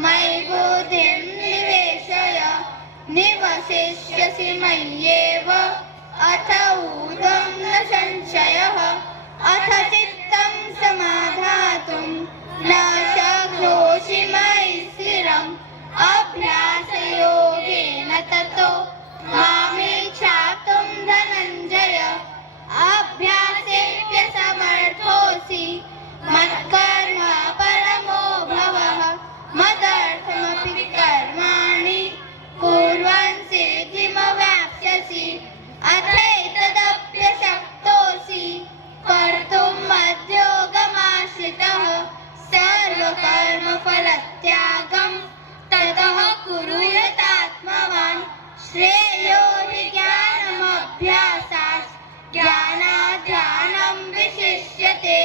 मयि बुद्धिं निवेशय निवसिष्यसि मय्येव अथ ऊर्ध्वं न संशयः अथ चित्तं समाधातुं न शक्नोषि मयि स्थिरम् अभ्यासयोगेन ततो मामेक्षाप्तुं धनञ्जय अभ्यासेऽप्यसमर्थोऽसि मत्कर्म परमो भवः मदर्थमपि कर्माणि कुर्वन् सिद्धिमवाप्स्यसि अथैतदप्यशक्तोऽसि कर्तुं मद्योगमाश्रितः सर्वकर्मफलत्यागं ततः कुरु यतात्मवान् श्रेयो हि ज्ञानमभ्यासात् ज्ञानात् ध्यानं विशिष्यते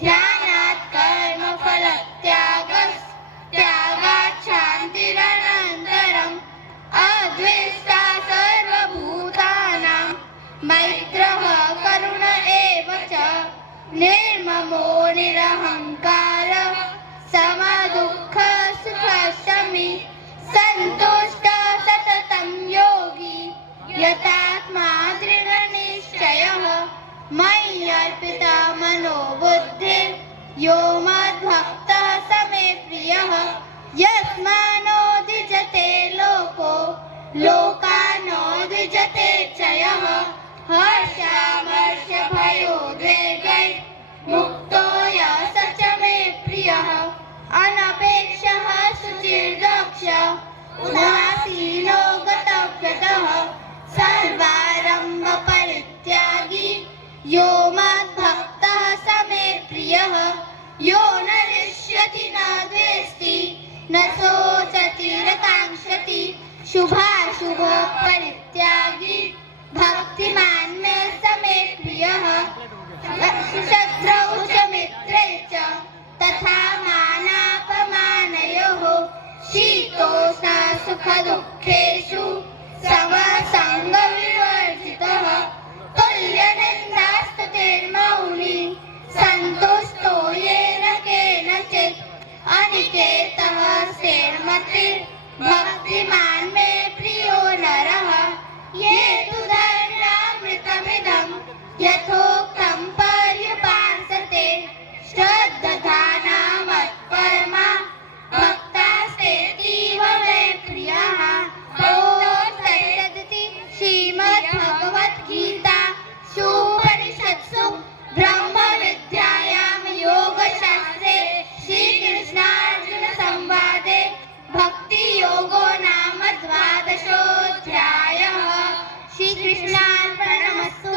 ध्यानात् कर्मफलत्यागात् शान्तिरनन्तरम् अद्वेष्टा सर्वभूतानां मैत्रः करुण एव च निर्ममो निरहङ्कारः समदुःखसुखशमी सन्तुष्टः सततं योगी यतात्मा दृढनिश्चयः मयि अर्पिता मनो बुद्धिर् यो मद्भक्तः स मे प्रियः यस्मान्नोद्विजते लोको लोकान्नोद्विजते च यः हर्षामर्षभयोद्वेगैर्मुक्तो यः स च मे प्रियः अनपेक्षः शुचिर्दक्षः उदासीनो गतव्यतः सर्वारम्भपरित्यागी यो मद्भक्तः स मे प्रियः यो न हृष्यति न द्वेष्टि न शोचति न काङ्क्षति शुभाशुभपरित्यागी भक्तिमान् मे स मे प्रियः शत्रौ च मित्रे च तथा मानापमानयोः शीतोष्णसुखदुःखेषु समसङ्गविवर्जितः तुल्यनिन्दास्तुतिर्मौनी सन्तुष्टो येन केनचित् अनिकेतः स्थिरमतिर्भक्तिमान् मे प्रियो नरः ये तु धर्म्यामृतमिदं यथोक्तं पर्युपासते श्रद्धाना मत्परमा भक्तास्तेतीव मे प्रियः ॐ तत्सदिति श्रीमद्भगवद्गीता उपनिषत्सु ब्रह्मविद्यायां योगशास्त्रे श्रीकृष्णार्जुनसंवादे भक्तियोगो नाम 12ोऽध्यायः श्रीकृष्णार्पणमस्तु।